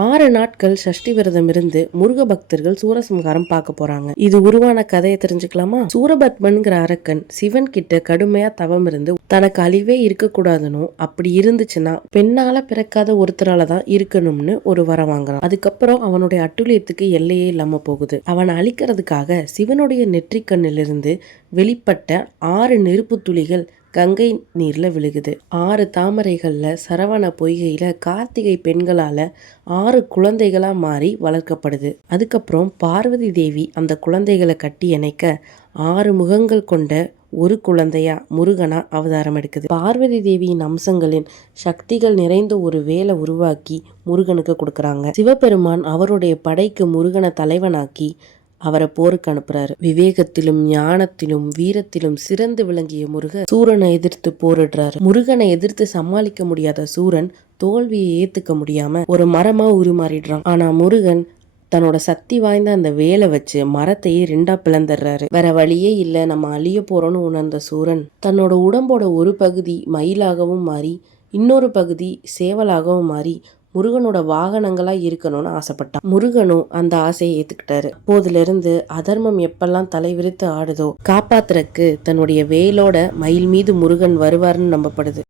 6 நாட்கள் சஷ்டி விரதம் இருந்து முருக பக்தர்கள் சூரசம்ஹாரம் பார்க்க போறாங்க. இது உருவான கதையை தெரிஞ்சுக்கலாமா? சூரபத்மன்கிற அரக்கன் சிவன் கிட்ட கடுமையா தவம் இருந்து தனக்கு அழிவே இருக்க கூடாதுன்னு, அப்படி இருந்துச்சுன்னா பெண்ணால பிறக்காத ஒருத்தரால தான் இருக்கணும்னு ஒரு வரம் வாங்குறான். அதுக்கப்புறம் அவனுடைய அட்டுழியத்துக்கு எல்லையே இல்லாம போகுது. அவனை அழிக்கிறதுக்காக சிவனுடைய நெற்றிக்கண்ணிலிருந்து வெளிப்பட்ட 6 நெருப்பு துளிகள் கங்கை நீர்ல விழுகுது. 6 தாமரைகள்ல சரவண பொய்கையில கார்த்திகை பெண்களால 6 குழந்தைகளா மாறி வளர்க்கப்படுது. அதுக்கப்புறம் பார்வதி தேவி அந்த குழந்தைகளை கட்டி இணைக்க 6 முகங்கள் கொண்ட ஒரு குழந்தையா முருகனா அவதாரம் எடுக்குது. பார்வதி தேவியின் அம்சங்களின் சக்திகள் நிறைந்த ஒரு வேலை உருவாக்கி முருகனுக்கு கொடுக்கறாங்க. சிவபெருமான் அவருடைய படைக்கு முருகனை தலைவனாக்கி அவரை போருக்கு அனுப்புறாரு. விவேகத்திலும் ஞானத்திலும் வீரத்திலும் சிறந்து விளங்கிய முருகன் சூரனை எதிர்த்து போரிடுறாரு. முருகனை எதிர்த்து சமாளிக்க முடியாத சூரன் தோல்வியை ஏத்துக்க முடியாம ஒரு மரமா உருமாறிடுறான். ஆனா முருகன் தன்னோட சக்தி வாய்ந்த அந்த வேலை வச்சு மரத்தையே 2ஆ பிளந்துடுறாரு. வேற வழியே இல்ல, நம்ம அழிய போறோம்னு உணர்ந்த சூரன் தன்னோட உடம்போட ஒரு பகுதி மயிலாகவும் மாறி இன்னொரு பகுதி சேவலாகவும் மாறி முருகனோட வாகனங்களா இருக்கணும்னு ஆசைப்பட்டான். முருகனும் அந்த ஆசையை ஏத்துக்கிட்டாரு. அப்போதுல இருந்து அதர்மம் எப்பெல்லாம் தலைவிரித்து ஆடுதோ காப்பாத்துறக்கு தன்னுடைய வேலோட மயில் மீது முருகன் வருவார்னு நம்பப்படுது.